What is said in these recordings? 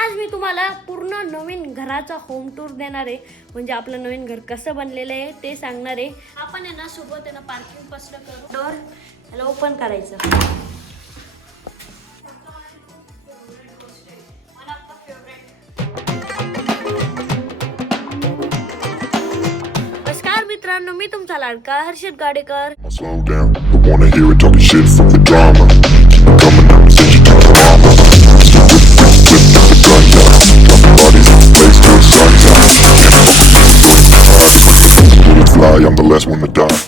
आज मी तुम्हाला पूर्ण नवीन घराचा होम टूर देणार आहे. म्हणजे आपलं नवीन घर कसं बनलेलं आहे ते सांगणार आहे. आपण आहे ना सोबत आहे ना पार्किंग पसलं करू डोर याला ओपन करायचं. नमस्कार मित्रांनो मी तुमचा लाडका Harshad Gadekar. Die, I'm the last one to die.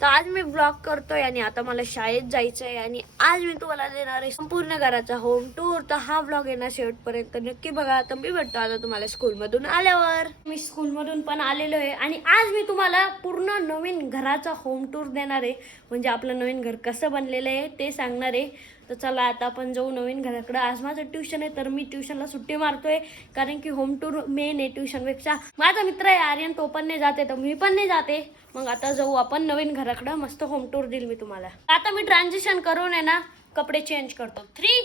तर आज मी ब्लॉग करतोय आणि आता मला शाळेत जायचं आहे आणि आज मी तुम्हाला देणार आहे संपूर्ण घराचा होम टूर तर हा ब्लॉग येणार शेवटपर्यंत. नक्की बघा. आता मी भेटतो आता तुम्हाला स्कूलमधून आल्यावर. मी स्कूलमधून पण आलेलो आहे आणि आज मी तुम्हाला पूर्ण नवीन घराचा होम टूर देणार आहे. म्हणजे आपलं नवीन घर कसं बनलेलं आहे ते सांगणार आहे. तर चला आता आपण जाऊ नवीन घराकडं. आज माझं ट्युशन आहे तर मी ट्युशनला सुट्टी मारतोय. कारण की होम टूर मेन आहे ट्युशनपेक्षा माझा मित्र आहे आर्यन तो पण नाही जाते तर मी पण नाही जाते मग आता जाऊ आपण नवीन घराकडं. मस्त होम टूर देईल मी तुम्हाला. आता मी ट्रान्झिशन करून आहे ना कपडे चेंज करतो. थ्री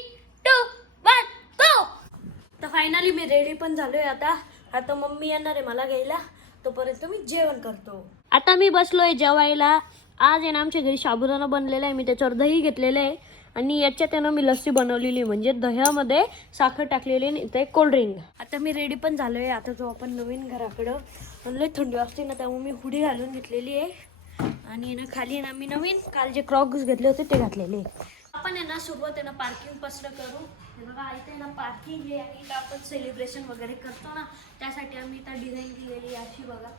टू वन गो तर फायनली मी रेडी पण झालोय आता. आता मम्मी येणार आहे मला घ्यायला. तोपर्यंत मी जेवण करतो. आता मी बसलोय जेवायला. आज आहे ना आमच्या घरी साबुदाणा बनलेला आहे. मी त्याच्यावर दही घेतलेलं आहे. आणि याच्यात यानं मी लस्सी बनवलेली आहे. म्हणजे दह्यामध्ये साखर टाकलेली आणि इथे कोल्ड्रिंक आता मी रेडी पण झालो आहे आता जो आपण नवीन घराकडं म्हणलं थंडी वाजते ना त्यामुळे मी हुडी घालून घेतलेली आहे. आणि ना खाली ना मी नवीन काल जे क्रॉक्स घेतले होते ते घातलेले आपण आहे ना सुरुवात आहे ना पार्किंग पसलं करू. हे बघा इथे ना पार्किंग आहे आणि इथं आपण सेलिब्रेशन वगैरे करतो ना त्यासाठी आम्ही इथं डिझाईन केलेली अशी बघा.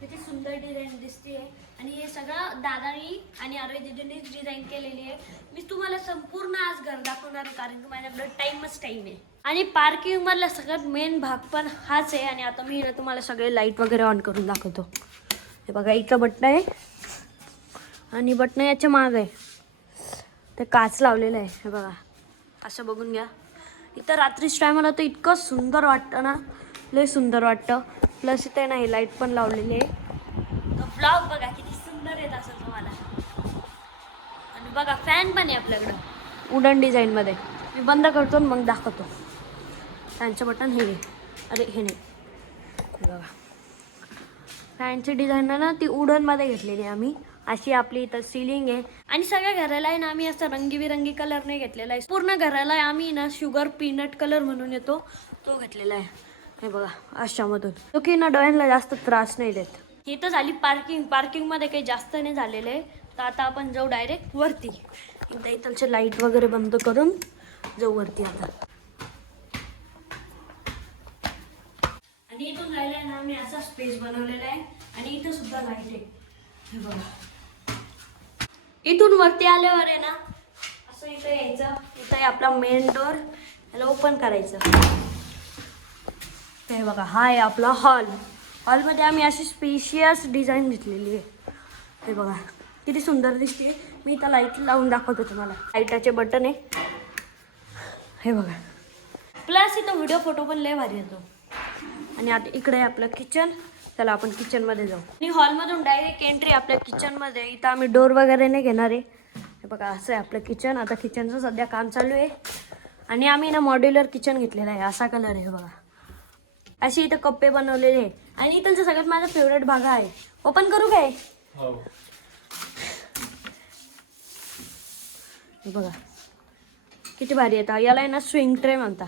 किती सुंदर डिझाईन दिसते आणि हे सगळं दादानी आणि अरय दिदींनीच डिझाईन केलेली आहे. मी तुम्हाला संपूर्ण आज घर दाखवणार आहे कारण की माझ्याकडे टाईमच टाईम आहे. आणि पार्किंग मधला सगळ्यात मेन भाग पण हाच आहे. आणि आता मी तुम्हाला सगळे लाइट वगैरे ऑन करून दाखवतो. हे बघा इथं बटन आहे. आणि बटन याच्या माग आहे ते काच लावलेलं आहे. हे बघा असं बघून घ्या. इथं रात्रीच टायमाला तर इतकं सुंदर वाटतं ना. लय सुंदर वाटतं. प्लस इथे नाही लाइट पण लावलेली आहे. ब्लॉग बघा किती सुंदर येत असेल तुम्हाला. आणि बघा फॅन पण आहे आपल्याकडं. वुडन डिझाईनमध्ये मी बंद करतो आणि मग दाखवतो. फॅनचं बटन हे. अरे हे नाही. बघा. फॅनची डिझाईन ना ती वुडनमध्ये घेतलेली आहे आम्ही. अशी आपली इथं सिलिंग आहे. आणि सगळ्या घराला आहे ना आम्ही असं रंगीबिरंगी कलर नाही घेतलेला आहे. पूर्ण घराला आम्ही ना शुगर पीनट कलर म्हणून येतो. तो घेतलेला आहे. हे बघा अशामधून तो की ना डोळ्यांना जास्त त्रास नाही देत. ही तर झाली पार्किंग पार्किंगमध्ये काही जास्त नाही झालेलं आहे. तर आता आपण जाऊ डायरेक्ट वरती. एकदा इथलचे लाइट वगैरे बंद करून जाऊ वरती आता. आणि इथून जायला ना आम्ही असा स्पेस बनवलेला आहे. आणि इथं सुद्धा लाइट आहे. हे बघा. इथून वरती आल्यावर आहे ना असं इथं यायचं. इथं आहे आपला मेन डोर याला ओपन करायचं. हे बघा हा आहे आपला हॉल. हॉलमध्ये आम्ही अशी स्पेशियस डिझाईन घेतलेली आहे. हे बघा किती सुंदर दिसते. मी इथं लाइट लावून दाखवतो तुम्हाला. लाईटाचे बटन आहे. हे बघा. प्लस इथं व्हिडिओ फोटो पण लय भारी येतो. आणि आता इकडे आहे आपलं किचन त्याला आपण किचनमध्ये जाऊ. आणि हॉलमधून डायरेक्ट एंट्री आपल्या किचनमध्ये इथं आम्ही डोर वगैरे नाही घेणार आहे. हे बघा असं आहे आपलं किचन आता किचनचं सध्या काम चालू आहे. आणि आम्ही ना मॉड्युलर किचन घेतलेलं आहे. असा कलर आहे बघा. असे इथं कप्पे बनवलेले आहे आणि इथलचा सगळ्यात माझा फेवरेट भाग आहे. ओपन करू काय? हे. बघा. किती भारी येतात याला आहे ना स्विंग ट्रे म्हणता.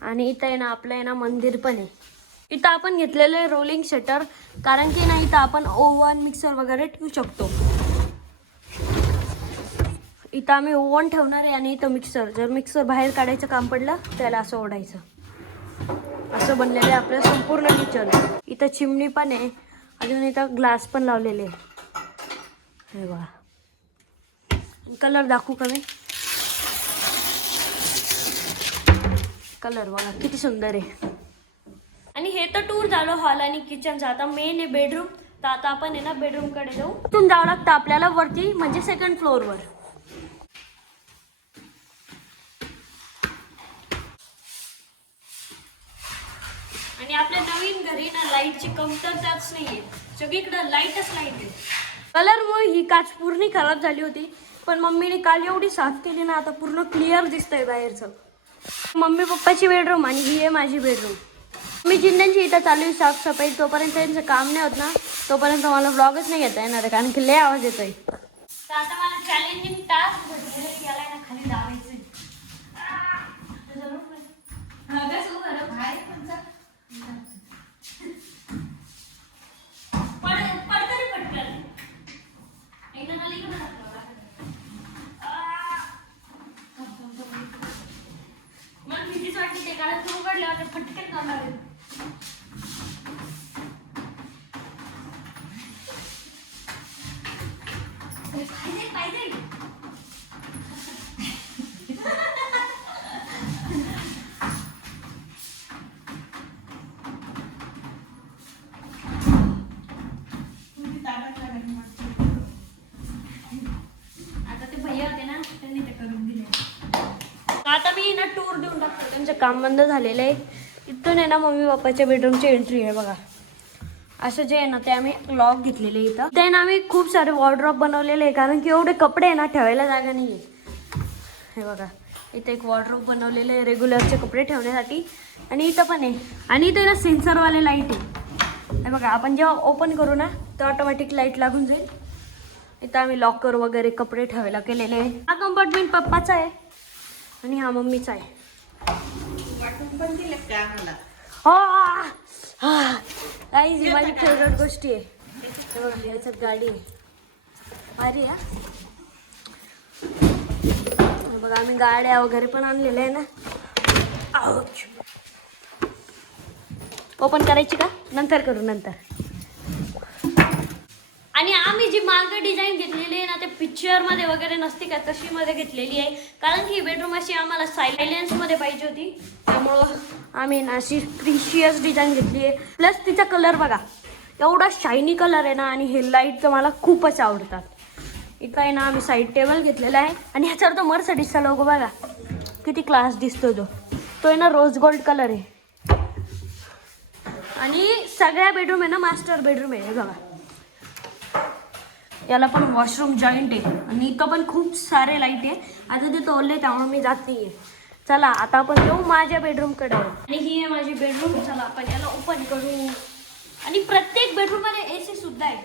आणि इथं आहे ना आपलं आहे ना मंदिर पण आहे. इथं आपण घेतलेलं आहे रोलिंग शटर कारण की ना इथं आपण ओव्हन मिक्सर वगैरे ठेवू शकतो. इथं आम्ही ओव्हन ठेवणार आहे आणि इथं मिक्सर जर मिक्सर बाहेर काढायचं काम पडलं त्याला असं ओढायचं. असं बनलेलं आहे आपलं संपूर्ण किचन इथं चिमणी पण आहे. अजून इथं ग्लास पण लावलेले आहे. हे बघा. कलर दाखवू का मी? कलर बघा किती सुंदर आहे. आणि हे तर टूर झालं हॉल आणि किचनचा आता मेन आहे बेडरूम तर आता आपण आहे ना बेडरूमकडे जाऊ. तिथून जावं लागतं आपल्याला वरती म्हणजे सेकंड फ्लोअरवर आणि आपल्या नवीन घरी ना लाईटची कमतरताच नाहीये. सगळीकडे लाईटच लाइट आहे कलरमुळे ही काच पूर्ण खराब झाली होती पण मम्मीने काल एवढी साफ केली ना आता पूर्ण क्लिअर दिसतंय बाहेरचं. मम्मी पप्पाची बेडरूम आणि ही आहे माझी बेडरूम मी जिंद्यांची इथं चालू आहे साफसफाई तोपर्यंत त्यांचं काम नाही होत ना तोपर्यंत मला ब्लॉगच नाही घेता येणार कारण की लय आवाज येतोय. तर आता मला चॅलेंजिंग टास्क भेटलेलं आहे, याला आहे ना खाली दाबायचं मला भीतीच वाटते ते कारण तू उघडल्यावर ते फटकन जाणार आहे. पाहिजे पाहिजे आता ते भैया होते ना त्यांनी ते करून दिले आता मी ना टूर देऊन टाकतो त्यांचं काम बंद झालेलं आहे इथून आहे ना मम्मी पप्पाच्या बेडरूमची एंट्री आहे बघा. असं जे आहे ना ते आम्ही लॉक घेतलेले इथं. ते ना आम्ही खूप सारे वॉर्ड्रॉप बनवलेले आहे कारण की एवढे कपडे आहे ना ठेवायला जागा नाही आहे हे बघा इथे एक वॉर्ड्रॉप बनवलेले आहे रेग्युलरचे कपडे ठेवण्यासाठी. आणि इथं पण आहे. आणि इथे ना सेन्सरवाले लाइट आहे. हे बघा आपण जेव्हा ओपन करू ना तर ऑटोमॅटिक लाइट लागून जाईल. इथं आम्ही लॉकर वगैरे कपडे ठेवायला केलेले आहे. हा कंपार्टमेंट पप्पाचा आहे. आणि हा मम्मीचा आहे. हो हा. काहीच ही माझी फेवरेट गोष्टी आहे. हे बघा ह्याच्यात गाडी आहे. भारी हा. बघा आम्ही गाड्या वगैरे पण आणलेल्या आहे ना. ओपन करायची का? नंतर करू नंतर. आणि आम्ही जी मागं डिझाईन घेतलेली आहे ना ते पिक्चरमध्ये वगैरे नसते का तशी मध्ये घेतलेली आहे. कारण की बेडरूम अशी आम्हाला सायलेन्समध्ये पाहिजे होती. त्यामुळं आम्ही ना अशी प्रिशियस डिझाईन घेतली आहे. प्लस तिचा कलर बघा एवढा शायनी कलर आहे ना आणि हे लाइट तर मला खूपच आवडतात. इथं आहे ना आम्ही साईड टेबल घेतलेला आहे. आणि ह्याच्यावर तो मर्सडीजचा लोगो बघा. किती क्लास दिसतो तो. तो आहे ना रोज गोल्ड कलर आहे. आणि सगळ्या बेडरूम आहे ना मास्टर बेडरूम आहे बघा. याला पण वॉशरूम जॉईंट आहे. आणि इथं पण खूप सारे लाइट आहे. आता ते तोडले त्यामुळे मी जात नाही चला आता आपण येऊ माझ्या बेडरूमकडे आणि ही आहे माझी बेडरूम चला आपण याला ओपन करू. आणि प्रत्येक बेडरूममध्ये ए सी सुद्धा आहे.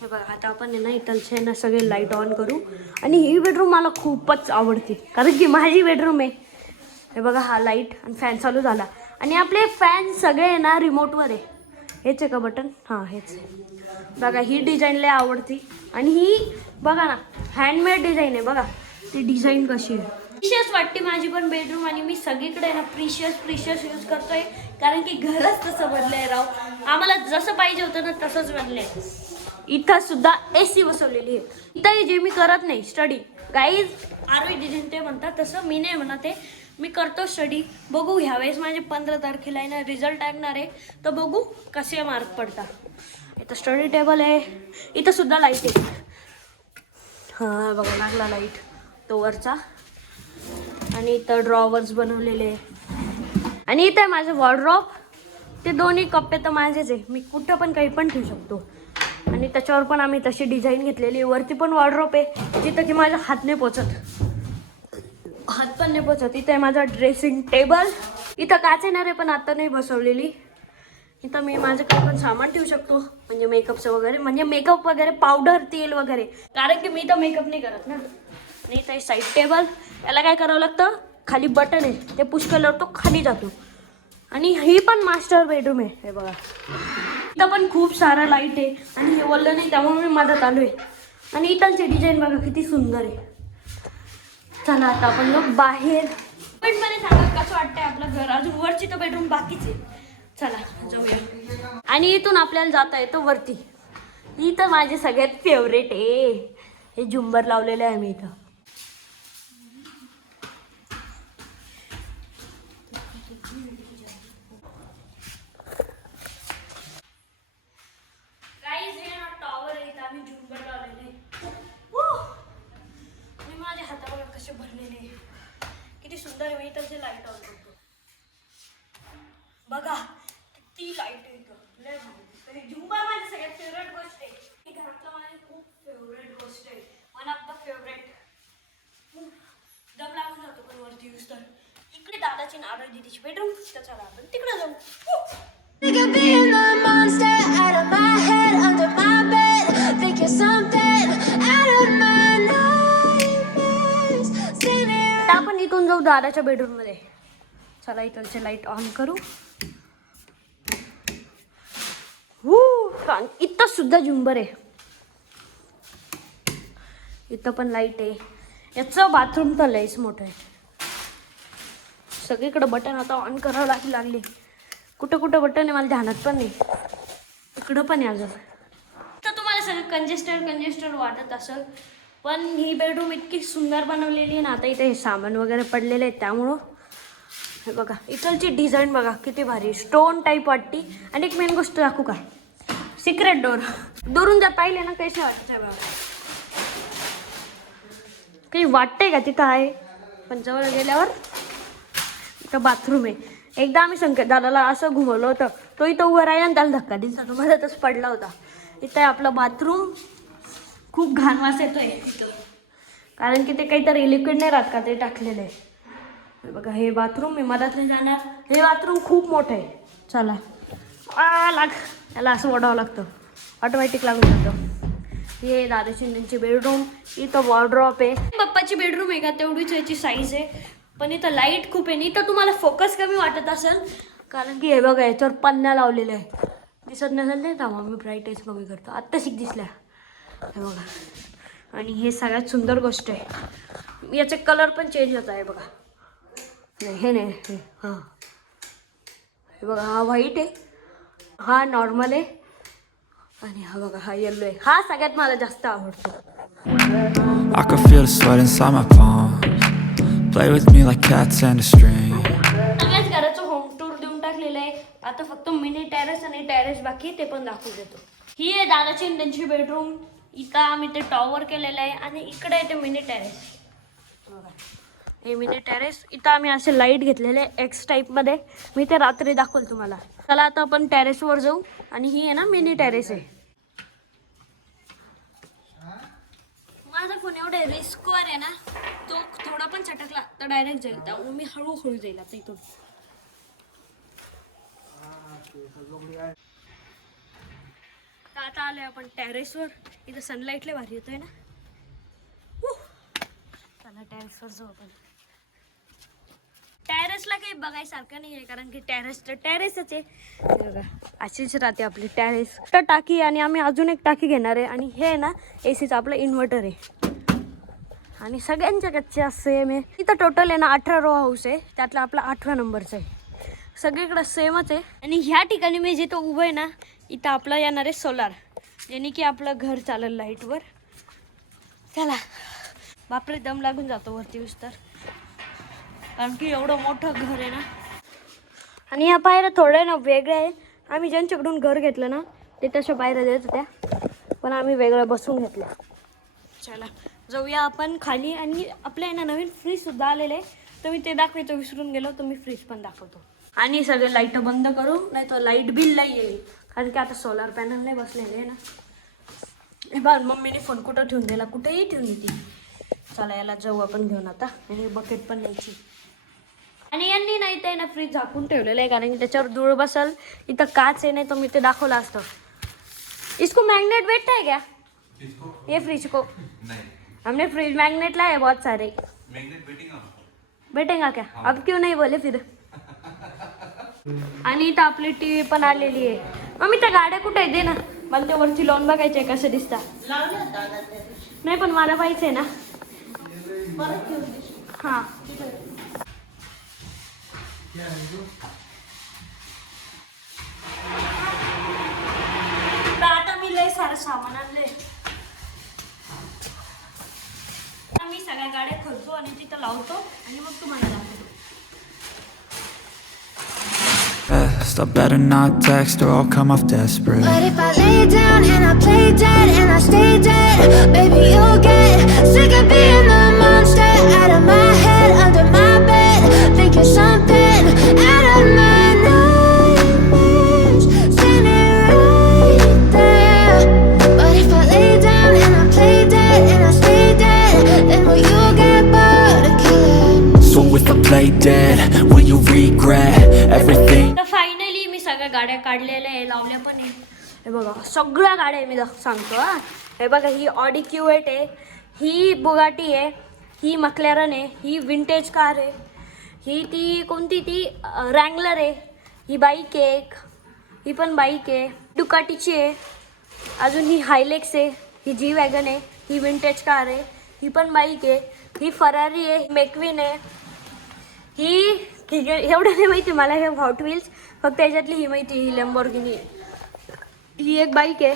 हे बघा आता आपण आहे ना इथलचे ना सगळे लाइट ऑन करू. आणि ही बेडरूम मला खूपच आवडते. कारण की माझी बेडरूम आहे. हे बघा हा लाइट आणि फॅन चालू झाला. आणि आपले फॅन सगळे आहे ना रिमोटवर आहे. हेच आहे का बटन हां हेच. आहे बघा ही डिझाईन लय आवडती. आणि ही बघा ना हँडमेड डिझाईन आहे बघा. ती डिझाईन कशी आहे. प्रिशियस वाटते माझी पण बेडरूम आणि मी सगळीकडे ना प्रिशियस प्रिशियस यूज करतोय. कारण की घरच तसं बनलंय राव. आम्हाला जसं पाहिजे होतं ना तसंच बनलंय. इथं सुद्धा ए सी बसवलेली आहे. इथंही जे मी करत नाही स्टडी गाईज आरवी डिझाईन ते म्हणतात तसं मी नाही म्हणत आहे. मी करतो स्टडी बघू ह्यावेळेस माझे पंधरा तारखेला आहे ना रिझल्ट टाकणार आहे. तर बघू कसे मार्क पडतात. इथं स्टडी टेबल आहे. इथं सुद्धा लाइट आहे. हां बघा लागला लाइट तो वरचा. आणि इथं ड्रॉवर्स बनवलेले. आणि इथं आहे माझं वॉर्ड्रॉप ते दोन्ही कप्पे तर माझेच आहे. मी कुठं पण काही पण ठेवू शकतो. आणि त्याच्यावर पण आम्ही तशी डिझाईन घेतलेली आहे. वरती पण वॉर्ड्रॉप आहे. जिथं की माझ्या हात नाही पोचत. हात पण नाही बसत इथं आहे माझा ड्रेसिंग टेबल इथं काच येणार आहे पण आता नाही बसवलेली. इथं मी माझं काही पण सामान ठेवू शकतो. म्हणजे मेकअपचं वगैरे. म्हणजे मेकअप वगैरे पावडर तेल वगैरे. कारण की मी तर मेकअप नाही करत ना. आणि इथं साईड टेबल याला काय करावं लागतं? खाली बटन आहे. ते पुश केल्यावर तो खाली जातो. आणि ही पण मास्टर बेडरूम आहे. हे बघा. इथं पण खूप सारा लाइट आहे. आणि हे बोललं नाही त्यामुळे मी मदत आलो आहे आणि इथलचे डिझाईन बघा किती सुंदर आहे. चला आता आपण लोक बाहेर. पण मला सांगा कसं वाटतंय आपलं घर? अजून वरची तर बेडरूम बाकीच आहे. चला जाऊया. आणि इथून आपल्याला जाता येतं वरती. ही तर माझे सगळ्यात फेवरेट आहे. हे झुंबर लावलेले आहे मी इथं. इथं लाइट ऑन करतो. बघा ती लाइट येतं झुंबा माझी सगळ्यात फेवरेट गोष्ट आहे. ती घरातलं माझी खूप फेवरेट गोष्ट आहे. वन ऑफ द फेवरेट दम लागून जातो पण वरती यूज तर. इकडे दादाची नारळ दिदीची बेडरूम त्याचा आपण तिकडे जाऊ. आता जाऊ दादाच्या बेडरूममध्ये चला इकडचे लाइट ऑन करू. हू, इथं सुद्धा झुंबर आहे. इथं पण लाइट आहे. याचं बाथरूम तर लयच मोठं आहे. सगळीकडे बटन आता ऑन करावं लागली लागली. कुठं कुठं बटन आहे मला ध्यानात पण नाही. इकडं पण आहे अजून. तर तुम्हाला सगळं कंजेस्टेड कंजेस्टेड वाटत असेल पण ही बेडरूम इतकी सुंदर बनवलेली आहे ना आता इथे हे सामान वगैरे पडलेले आहे त्यामुळं हे बघा इकडची डिझाईन बघा किती भारी स्टोन टाईप वाटती. आणि एक मेन गोष्ट दाखवू का? सिक्रेट डोर दोरून जर पाहिले ना कसे वाटतं बघा. काही वाटतंय का तिथं आहे? पण जवळ गेल्यावर इथं बाथरूम आहे. एकदा आम्ही संकेत दादाला असं घुमवलं होतं. तो इथं उभं राहिला आणि त्याला धक्का दिला. तो मधातच पडला होता. इथं आहे आपलं बाथरूम खूप घाण वास येतो इथं. कारण की ते काहीतरी लिक्विड नाही राहत का? ते टाकलेलं आहे. बघा हे बाथरूम मी मधात नाही जाणार हे बाथरूम खूप मोठं आहे. चला. आ लाग. याला असं ओढावं लागतं. ऑटोमॅटिक लागून जातं हे दादा शिंदेची बेडरूम इथं वॉर्ड्रॉप आहे. पप्पाची बेडरूम आहे का? तेवढीच याची साईज आहे. पण इथं लाइट खूप आहे. इथं तुम्हाला फोकस कमी वाटत असेल. कारण की हे बघा याच्यावर पन्ना लावलेल्या आहे दिसत नसेल नाही थांबा मी ब्राईटनेस कमी करतो. आत्ता शिक दिसल्या. हे बघा. आणि हे सगळ्यात सुंदर गोष्ट आहे. याचे कलर पण चेंज होत आहे बघा. नाही हे नाही हे हां. हे बघा हा व्हाईट आहे. हा नॉर्मल आहे. आणि हा बघा हा येल्लो आहे. हा सगळ्यात मला जास्त आवडतो. I can feel the sweat inside my palms. Play with me like cats and a string. सगळ्याच घराचं होम टूर देऊन टाकलेलं आहे. आता फक्त मिनी टेरेस आणि टेरेस बाकी ते पण दाखवू देतो. ही आहे दादाची आणि त्यांची बेडरूम इथं आम्ही ते टॉवर केलेलं आहे आणि इकडे आहे ते मिनी टेरेस बघा. हे मिनी टेरेस इथं आम्ही असे लाइट घेतलेले एक्स टाईपमध्ये मी ते रात्री दाखवल तुम्हाला. चला आता आपण टेरेसवर जाऊ आणि ही आहे ना मिनी टेरेस आहे. माझा फोन एवढे रिस्कवर आहे ना तो थोडा पण चटकला तर डायरेक्ट जाईल. त्यामुळे मी हळूहळू जाईल आता इथून. तर आता आलोय आपण टेरेसवर इथं सनलाईटला भारी येतोय ना. चला टेरेसवर जाऊ आपण. टेरेसला काही बघायसारखं नाही आहे कारण की टेरेस तर टेरेसच आहे. बघा अशीच राहते आपली टेरेस तर टाकी आणि आम्ही अजून एक टाकी घेणार आहे. आणि हे आहे ना ए सीचं आपलं इन्व्हर्टर आहे. आणि सगळ्यांच्या कच्चे सेम आहे इथं टोटल आहे ना अठरा रो हाऊस आहे. त्यातला आपला आठव्या नंबरचा आहे. सगळीकडं सेमच आहे. आणि ह्या ठिकाणी मी जिथं उभं आहे ना इथं आपलं येणार आहे सोलार ज्याने की आपलं घर चालेल लाईटवर चला. बापरे दम लागून जातो वरती विस्तार कारण की एवढं मोठं घर आहे ना. आणि या पायऱ्या थोड्या ना वेगळ्या आहे. आम्ही ज्यांच्याकडून घर घेतलं ना ते तशा पायऱ्या देत होत्या. पण आम्ही वेगळं बसून घेतल्या चला. जाऊया आपण खाली. आणि आपल्या ना नवीन फ्रीजसुद्धा आलेले आलेलं आहे. तर मी ते दाखवायचं विसरून गेलो तर मी फ्रीज पण दाखवतो. आणि सगळे लाइट बंद करू नाही तर लाइट बिल नाही येईल कारण की आता सोलार पॅनल नाही बसलेले आहे ना. हे बघ मम्मीने फोन कुठं ठेवून दिला? कुठेही ठेवून येते चला याला जाऊ आपण घेऊन आता. आणि बकेट पण न्यायची. आणि यांनी नाही ते ना फ्रीज झाकून ठेवलेलं आहे कारण की त्याच्यावर धूळ बसल. इथं काच आहे नाही तर मी ते दाखवलं असतं. इसको मैग्नेट बैठता है क्या ये फ्रिज को. हमने फ्रिज मैग्नेट लाए बहुत सारे. बैठेगा क्या अब क्यों नहीं बोले फिर? आणि इथं आपली टी व्ही पण आलेली आहे. मम्मी त्या गाड्या कुठे आहेत? दे ना. मला त्या वरची लॉन बघायचे कसं दिसता नाही पण मला पाहिजे ना. हां. तर आता मी लय सारं सामान आणलंय. मी सगळ्या गाड्या खोलतो आणि तिथं लावतो आणि मग तुम्हाला दाखवतो. Best, I better not text or I'll come off desperate. But if I lay down and I play dead and I stay dead, baby, you'll get sick of being the monster out of my head, under my bed. Think you're something out of my nightmares, standing right there. But if I lay down and I play dead and I stay dead, then will you get bored of killing? So if I play dead? Will you regret everything? गाड्या काढलेल्या आहे लावल्या पण आहे हे बघा सगळ्या गाड्या आहे मी सांगतो हा. हे बघा ही ऑडी क्यू एट आहे ही बुगाटी आहे ही मकलॅरन आहे ही विंटेज कार आहे. ही ती कोणती? ती रँगलर आहे. ही बाईक आहे एक. ही पण बाईक आहे. डुकाटीची आहे. अजून ही हायलेक्स आहे. ही जी वॅगन आहे. ही विंटेज कार आहे. ही पण बाईक आहे. ही फरारी आहे. मेकविन आहे. ही एवढं नाही माहिती मला हे हॉट व्हील्स फक्त याच्यातली ही माहिती ही लॅम्बॉर्गिनी आहे ही एक बाईक आहे.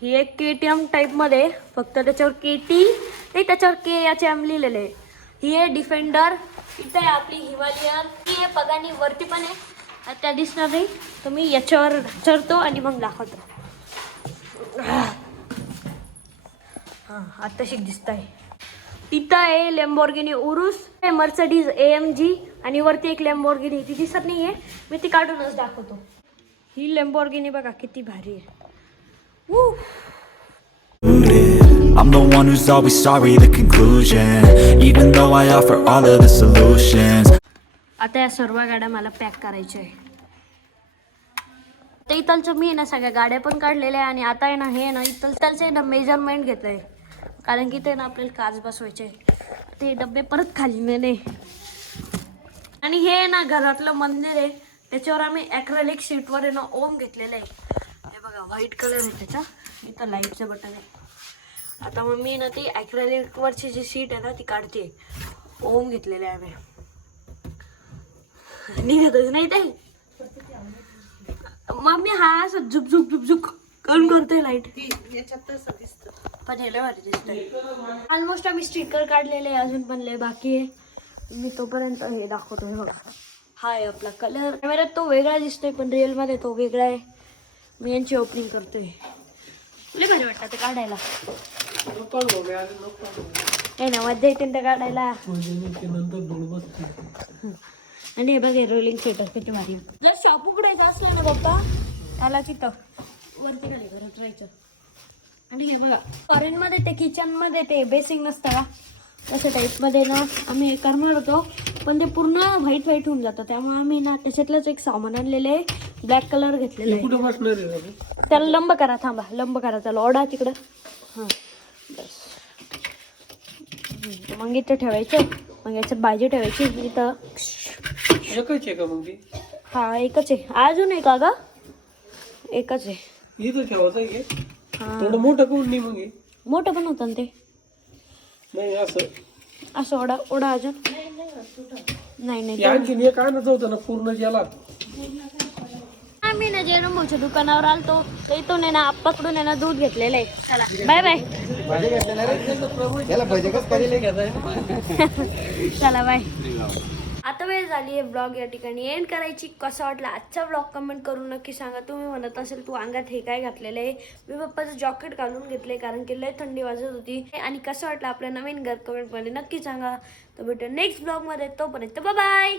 ही एक के टी एम टाईपमध्ये आहे. फक्त त्याच्यावर के टी नाही त्याच्यावर के याचे एम लिहिलेलं आहे. ही आहे डिफेंडर इथं आहे आपली हिमालयन ही आहे पगानी वरती पण आहे. आता त्या दिसणार नाही. तर मी याच्यावर चढतो आणि मग दाखवतो. हां आत्ताशीक दिसत आहे तिथं आहे लेम्बॉर्गिनी उरुस मर्सडीज ए एम जी आणि वरती एक लेम्बॉर्गिनी ती दिसत नाही आहे मी ती काढूनच दाखवतो. ही लेम्बॉर्गिनी बघा किती भारी आहे. Woo! I'm the one who's always sorry, the conclusion. Even though I offer all of the solutions. आता या सर्व गाड्या मला पॅक करायच्या आहे ते इथलचं मी ना सगळ्या गाड्या पण काढलेल्या आहे आणि आता आहे ना हे ना इथलचं आहे ना मेजरमेंट घेत आहे कारण की ते ना आपल्याला काच बसवायचे ते डबे परत खाली नेणे आणि हे ना घरातलं मंदिर आहे. त्याच्यावर आम्ही ॲक्रेलिक शीटवर आहे ना ओम घेतलेलं आहे. हे बघा व्हाईट कलर आहे त्याचा. इथं लाईटचं बटन आहे. आता मग मी ना ती ॲक्रेलिकवरची जी सीट आहे ना ती काढते. ओम घेतलेले आहे आम्ही. निघतच नाही ते मम्मी हा असं झुक झुक झुक झुक करून करतोय लाइट पण हे भारी ऑलमोस्ट आम्ही स्टिकर काढलेले अजून पण लय बाकी आहे. मी तोपर्यंत हे दाखवतो हे बघा. हा आहे आपला कलर कॅमेऱ्यात तो वेगळा दिसतोय पण रिअलमध्ये तो वेगळा आहे. मी यांची ओपनिंग करतोय. लय वाटतं ते काढायला. नाही ना मजा येते ते काढायला. आणि हे बघ रोलिंग थिएटर किती भारी. जर शॉप उघडायचं असलं ना बाप्पा त्याला तिथं वरती खाली घरात राहायचं. आणि हे बघा फॉरेनमध्ये ते किचनमध्ये ते बेसिंग नसतं का? तसं टाईपमध्ये ना आम्ही करणार होतो. पण ते पूर्ण व्हाईट व्हाईट होऊन जातं. त्यामुळे आम्ही ना त्याच्यातलंच एक सामान आणलेलं आहे. ब्लॅक कलर घेतलेलं आहे. त्याला लंब करा थांबा. लंब करा. त्याला ओढा तिकडं. हां. बस. मग इथं ठेवायचं. मग याच्यात भाजी ठेवायची. इथं. एकच आहे का मग हा एकच आहे. अजून आहे का ग एकच आहे. इथं ठेवायचं मोठं करून नाही मग हे? मोठं पण होतं ना ते. नाही असं. असं ओढा ओढा अजून. नाही नाही हे आणखीन एक आणायचं होतं ना पूर्ण ज्याला. आम्ही ना जयराम भाऊच्या दुकानावर आलतो तर इथून आहे ना पकडून आहे ना दूध घेतलेलं आहे. चला बाय बाय चला बाय आता वेळ झाली आहे ब्लॉग या ठिकाणी एंड करायची. कसा वाटला आजचा ब्लॉग कमेंट करून नक्की सांगा. तुम्ही म्हणत असेल तू अंगात हे काय घातलेलं आहे? मी पप्पाचं जॉकेट घालून घेतले कारण की लय थंडी वाजत होती. आणि कसं वाटलं आपल्या नवीन घर कमेंटमध्ये नक्की सांगा. तर भेटू नेक्स्ट ब्लॉगमध्ये तोपर्यंत बाय